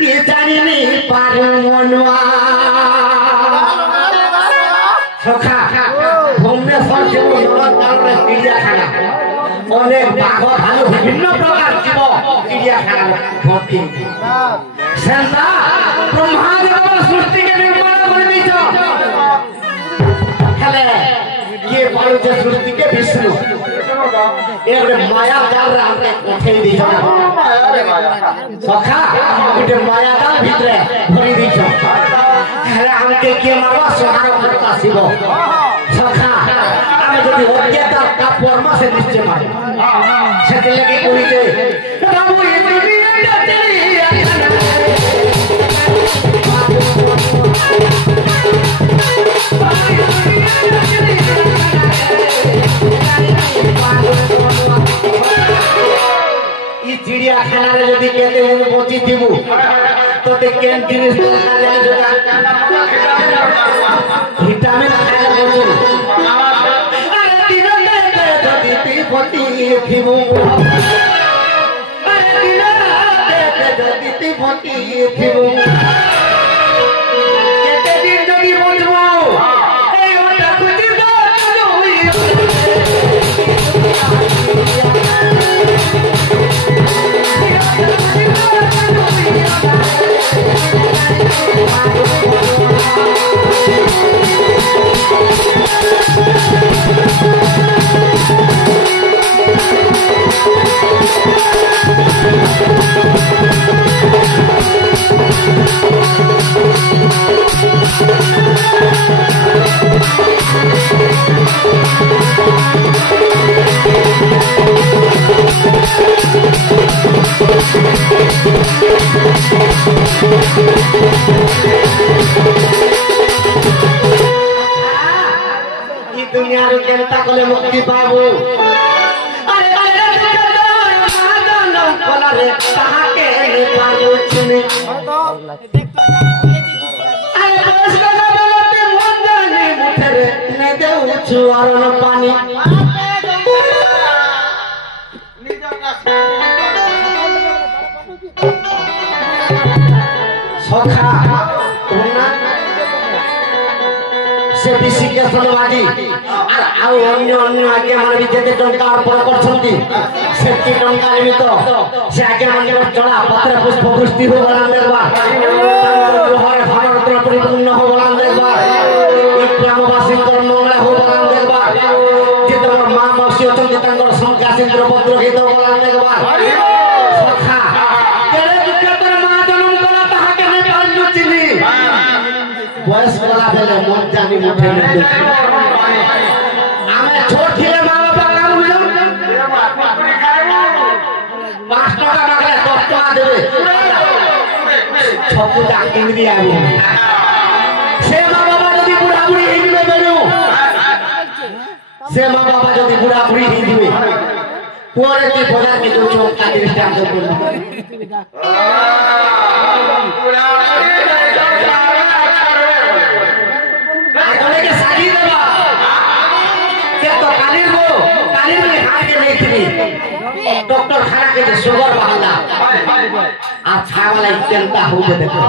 ये जानिनी पारू मनुआ सखा भुवनेश्वर जो नगर चिड़ियाखाना अनेक बाघ भालू विभिन्न प्रकार जीव चिड़ियाखाना भर्ती सेंता ब्रह्मादेव सृष्टि के निर्माण कर दीछो हेले ये बालू जे सृष्टि के विष्णु एक माया जाल रे हमके उठेई दीछो सखा गोटे माया जाल भितरे भरी दीछो हेले हमके के मारवा सोहार करता शिव सखा आमे जदि अज्ञाता का कर्म से निश्चय मारे सेते लगे कोई के बाबू ये दुनिया तेरी ई चिड़ियाखाना रे जदि केते बची थिबू तो ते केन जिनिस खाले जोगा विटामिन खाए बोलू अरे दिनो दे जदि ती बची थिबू अरे दिनो दे जदि ती बची थिबू केते दिन जदि बोलबो ए ओटा खुदी दो होई दुनिया रे जनता कोले मुक्ति पाबू अरे अरे मादन कोला रे कहां के रे पाबू चुने अरे बस गला बोलते मंदने मुठरे ने देउ छुआरन पानी सखा से बिसिके सनवादी आर आउ अन्य अन्य आगे मान भी जेते टंका अर्पण करछंती सेति टंका निमित्त से आगे मान चला पत्र पुष्प वृष्टि हो बना देबा हरे भारत परिपूर्ण हो बना देबा एक ग्रामवासी कर्ममय हो बना देबा जेतबर मां मसी अछंती तांकर संख्या सिंद्र पत्र गीत बना देबा सखा तेरे दुखतर मां जन्म कला ताहा के ने पालु चिनी बयस वाला भेले मन जानी मुठे में आमे छोट थिले मां बाबा काम बुझो 5 টাকা মাগলে 10 টাকা দেবে ছপুটা কিনবি আমি সে মা বাবা যদি বুড়া বুড়ি হই দিবে বেরু সে মা বাবা যদি বুড়া বুড়ি হই দিবে পরে কি বাজার কে দুটো কাটির স্ট্যাম্প করব डॉक्टर खाना के जो शुगर बहाना आ खाए वाला जनता हो जे देखो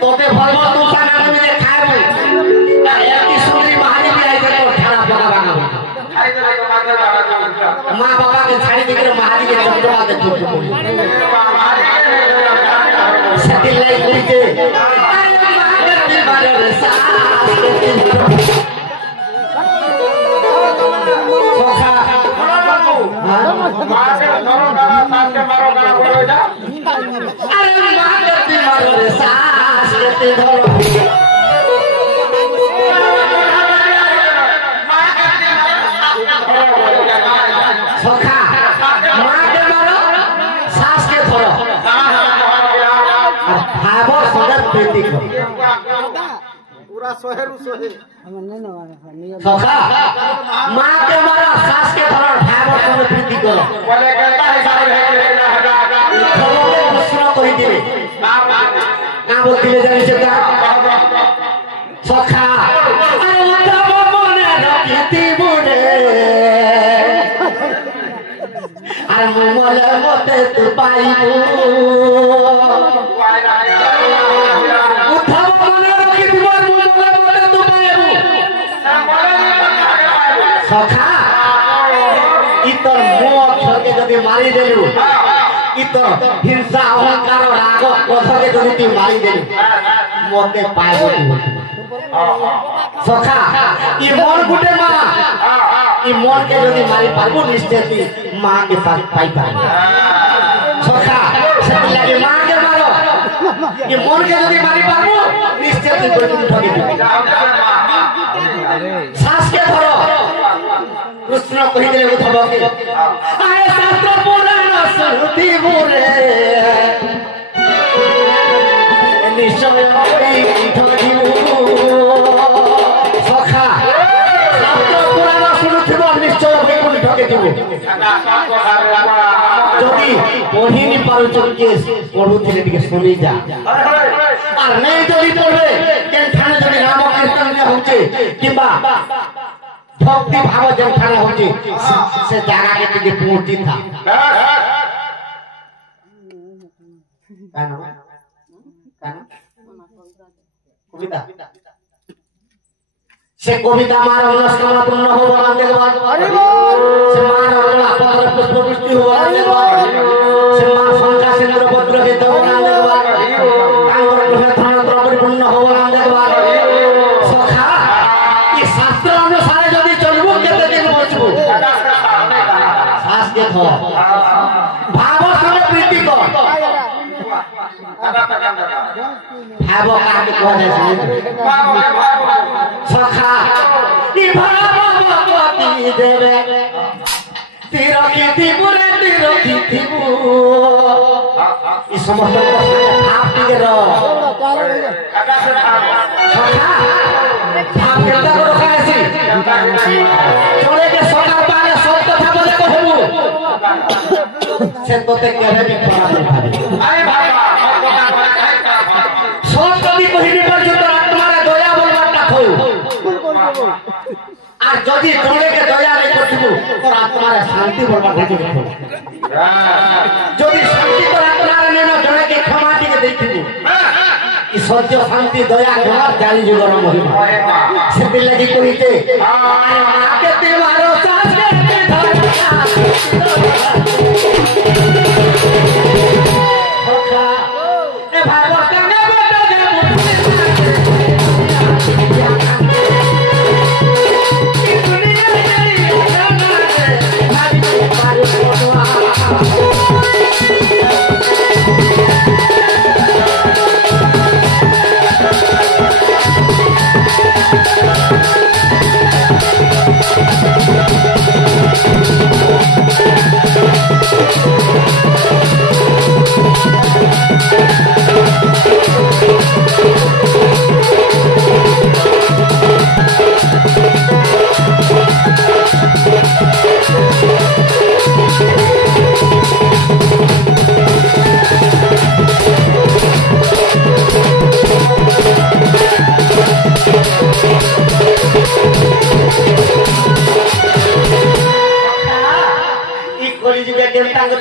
तोते भरबो तू साना में जे खाए में एक की सुंदरी महानी भी आई तो खाना पका बना मां बाबा के छाड़ी देकर महानी के चंद्रमा के छोड़ सती लाई कोई के अरे महागति बारे सास अरे मागती मारो रे सास लेते धरो सखा मां के मारो सास के धरो भाव सदा प्रीति को पूरा सोहेरु सोहे सखा मां के मारो सास के धरो भाव सदा प्रीति को बोले कहता है सारे कहि दिबे ना बोलतिले जानि सेटा सखा अरे तब मने रखिति बुडे अरे मोले मते मते तू पाइबू उद्धव मने रखिथिबो मते तू पाइबू सखा इ तो मो अक्षर के जदी मारी देलु इ तो हिंसा अहंकार राग क्रोध के जदी तू मारी देलु मते पाइबू सखा इ मोर गुटे मां इ मोर के जदी मारी पाइबू निश्चय तू मां के पास पाई पाइबू सखा से लागे मां के मारो इ मोर के जदी मारी पाइबू निश्चय तू कोई ठगी सास के धरो कृष्ण कहि देले उद्धव के आए शास्त्र पुराण श्रुति बोले निश्चय कोई ठगिबू सखा शास्त्र पुराण शुणुथिबो निश्चय कोई ठगिबू जदी पढ़ी नि पारु के पढुथिले टिके सुनि जा आर नै जदी पढबे केन ठाने जदी नाम कीर्तन ने होचे किबा भक्ति भाव जब ठाने होचे से जागा के टिके पूर्ति था कविता से कविता मार मनस्कामना पूर्ण हो बलांदे बाद से मार अपना पुष्प वृष्टि हो बलांदे बाद से मार संख्या सिंदूर पत्र के दो बलांदे बाद कांगर ग्रह थान परिपूर्ण हो बलांदे बाद सखा ये शास्त्र अनुसार जदी चलबो केते दिन बचबो सास के थो भाव संगे प्रीति कर भाव काहे को जाय सखा इ भगवती देवे तीर की दिबुरे तीर की दिबु इ समस्त आप के रो सखा आप के रो खासी चले के सखा पाले सब कथा बोले कहबू से तोते केबे भी खराब नहीं भाबी अरे भाई सब कभी कहिनी पर जो आत्मा रे दया बोलबाटा खौ आ जदी तोरे के दया नहीं करथिबू तोर आत्मा रे शांति बोलबाटा खौ जदी शांति तोर आत्मा रे नेना जणे के क्षमा के देखिबू ई सत्य शांति दया क्षमा जानी जुगर महिमा से लगी कहिते आके तिवारो सास के धरना ए भाई बस्ता में बेटा जे दुनिया तेरी जाना है भाई मारू कोटवा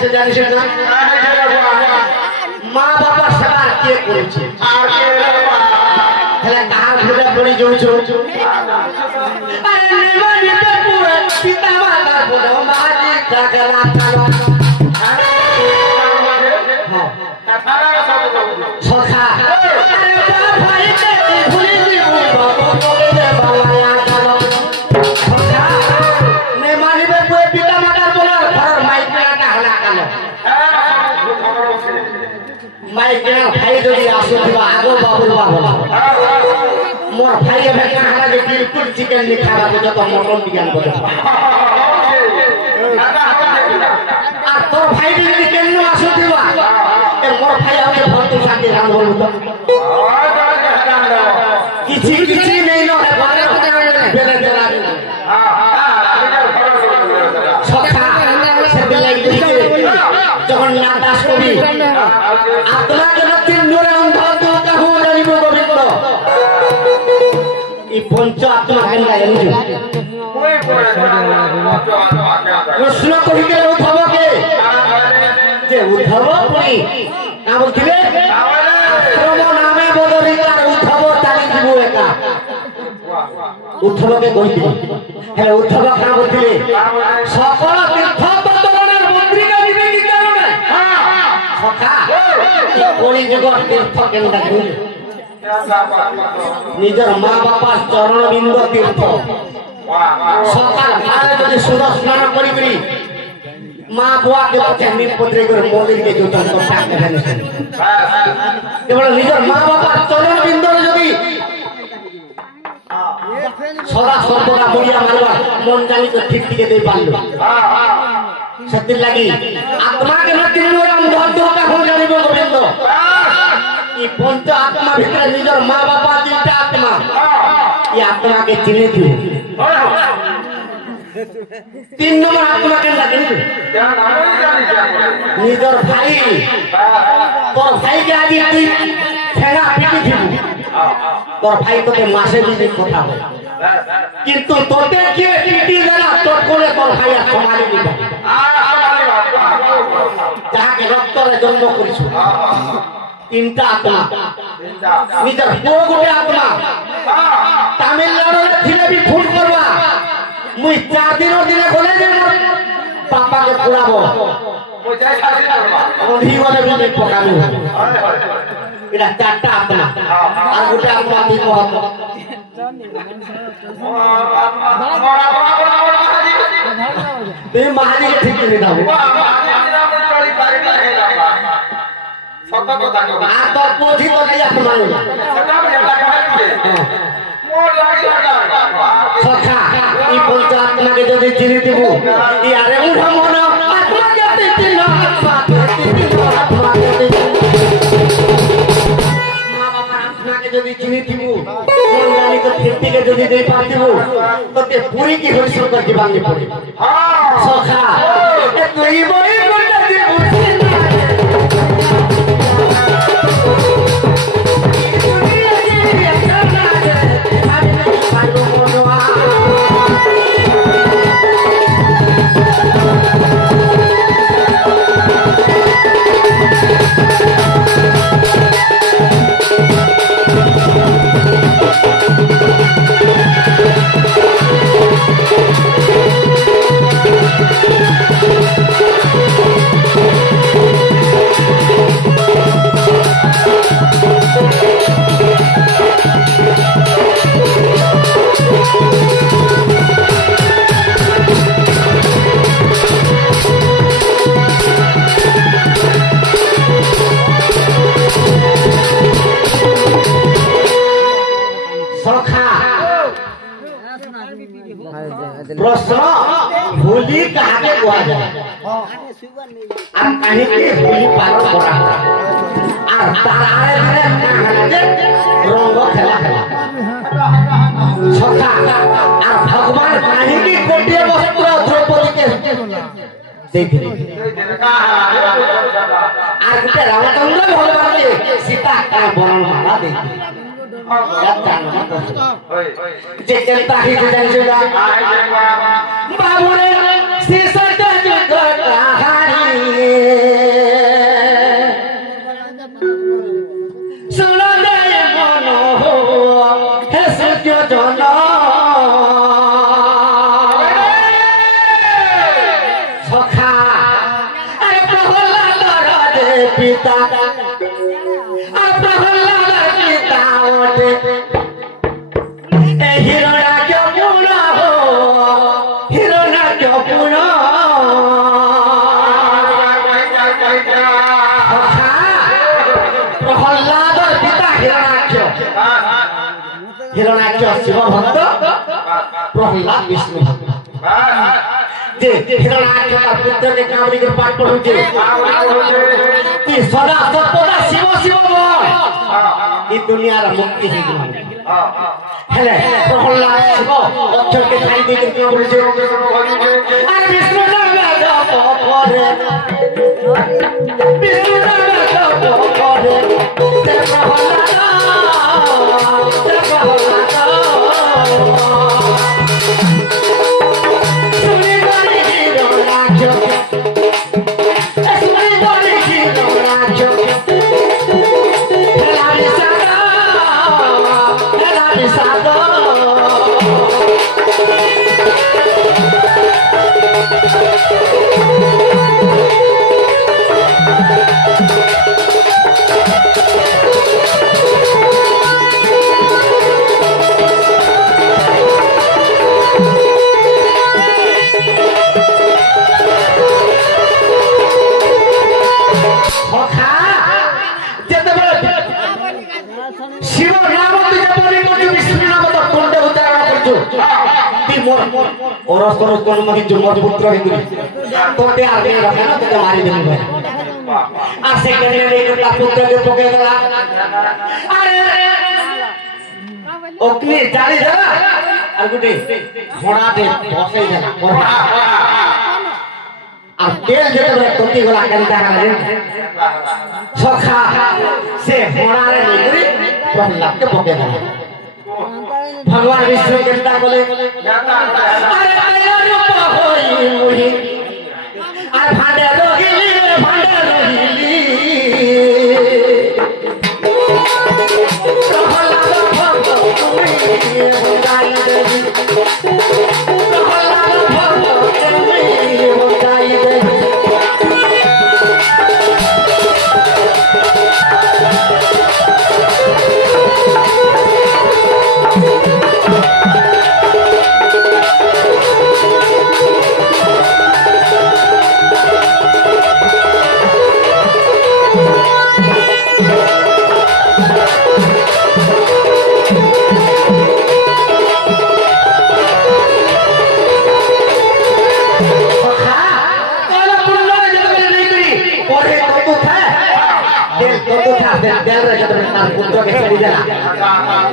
से जानि से ना मां बाबा सेवा के करै छै हेला कहां भुजा पड़ी जो छो अरे निमन के पूरा पिता माता बोलो माजी कागला कालो सखा अरे भाई के भूली दी बाबा बोले दे बाबा कालो सखा ने मानिबे कोई पिता माता बोलो घर माइक में हला कालो माइक में भाई जदी आसुथिबा आगो बाबुल बाबा मोर भाई के भेका हला जे बिल्कुल चिकन नि खाबा तो जत मटन बिज्ञान करे आ तोर भाई जे केन्नो आसुथिबा ए मोर भाई आके भक्त शांति राम बोलु तो किछि किछि नै न बेले जरा सखा से बेले जगन्नाथ दास कवि आत्मा जगत नूरे अंधा तो कहू जानिबो गोविंद ई पंच आत्मा केनला एनु कृष्ण कहि के उद्धव के যে উদ্ধব পুনি কা বলছিলে আশ্রম নামে বদলিকার উদ্ধব চালি ଯିବୁ একা উদ্ধবকে কইছিল হেলে উদ্ধব কা বলছিলে সকল তীর্থ বদলনের মন্ত্রীকে দিবে কি কারণে সখা কোনি যুগ তীর্থ কেনটা কইলে নিজের মা বাপার চরণ বিন্দ তীর্থ সকাল ভারে যদি সুদর স্নান করিবি মা বুয়া কে চেন্নি পত্রে করে মন্দির কে জুতা তো টাকা দেন কেবল নিজের মা বাবার চরণ বিন্দ যদি সদা সর্বদা বুড়িয়া মারবা মন জানি তো ঠিক ঠিক দেই পারলো সত্যি লাগি আত্মা কে মৃত্যু রাম ধরটা হল জানিব গোবিন্দ ই পঞ্চ আত্মা ভিতরে নিজের মা বাবা দুইটা আত্মা ই আত্মাকে চিনে দিও 3 নম্বর আত্মাকে জানি নিজের ভাই তোর ভাইকে আজ তুই ঠেঙা পিটি দিবি তোর ভাই তোকে মাসে দিবি কথা হয় কিন্তু তোতে কে পিটি দেনা তোর কোলে তোর ভাই আর সমালি দিবে যাহাকে রক্তরে জন্ম করিস তিনটা আত্মা নিজের পুরো গোটে আত্মা তামিলনাড়ুরে ଥିଲେ ବି ଫୁଟ କରବା মুই 4 দিনের দিনে গলে যে বাপাকে পুরাবো অন্ধি গলে বলে পকাবো এটা চারটা আত্মা আর গোটে আত্মা কি কহত তুই মহাজিকে ঠিক করে দাও সত্য কথা কও আর তো পোধি তো নাই আত্মা মোর লাগি লাগা সখা ই পঞ্চ আত্মাকে যদি চিনি দিব ই আরে উঠ মন আত্মাকে দিল আত্মাকে মা বাবা আত্মাকে যদি চিনি দিব মন জানি তো ঠিকটিকে যদি দেই পাতিব তোতে পুরি কি হইছো তো জীবাঙ্গে পড়ে সখা এ তুই বই বলে দিব प्रश्न होली कहाके कुआ जाए আর কাহিনী হোলি পালন করা আর তার আরে দিনে রঙ খেলা খেলা সখা আর ভগবান কাহিনী কোটিয়ে বস্ত্র দ্রৌপদীকে দেখিলে আর গোটে রামচন্দ্র ভগবানকে সীতা কা বরণ মালা দেখিলে যে কেনতা হিতে জানিছো না বাবুরে শিশত যুগ কাহানি শুন দে মন হে সত্য জন সখা আরে প্রহ্লাদ রে পিতা हिरण्याक्ष शिव भक्त प्रहलाद विष्णु जे हिरण्याक्ष का पुत्र के कामरी के पाठ पढ़ू जे कि सदा सदा शिव शिव बोल ई दुनिया रा मुक्ति ही हेले प्रहलाद शिव अक्षर के खाई दे के बोल जे अरे विष्णु नाम जप करे विष्णु नाम जप करे ते प्रहलाद सुनी बारी हिरण्याक्ष सुनी बारी সখা যেতেବେଳେ শিব নাম তুই যেপরি করছু বিষ্ণু নাম তো তুণ্ড উচ্চারণ করছু তুই মোর ওরস করস কোন মহি জন্ম পুত্র হিন্দুরি তোতে আর কে রাখে না তোকে মারি দেবি ভাই আর সে কেনে একটা পুত্রকে পকে দেলা আরে অগ্নি জালি দেলা আর গুটি ঘোড়াতে বসাই দেলা আর তেল যেতেବେଳେ তোতি গলা কেনটা হারে সখা से होणारे निगरी प्रहलाद के पके ना भगवान विष्णु चिंता बोले अरे तैयारी होई मुही अरे भांडे रोहिली प्रहलाद भक्त हो जाई देवी प्रहलाद भक्त हो जाई देवी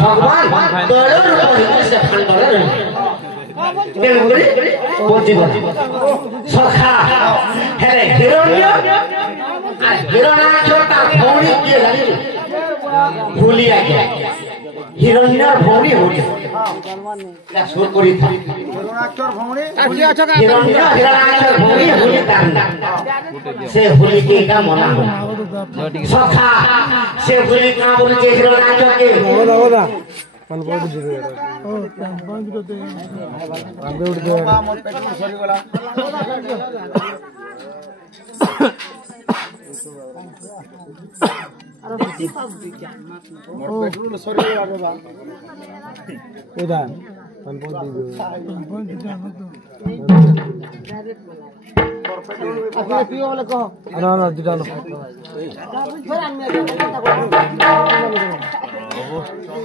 भगवान सखा हेले हिरण्य हिरणाक्ष भौणी किए भूली आज्ञा हिरण्य भौणी होली सुर करी था हिरण्य हिरणाक्ष भौणी होली तारना से होली के का मना हो सखा से होली का बोल के हिरणाक्ष के होला मन बोल दे ओ बंद कर दे बंद उड़ दे मोर पेट में सरी वाला अरे बेटी पास दी क्या मोर पेट में सरी वाला रे बा ओदा मन बोल दे बंद दे डायरेक्ट बोला अपने पियो वाला कहो ना ना दे डालो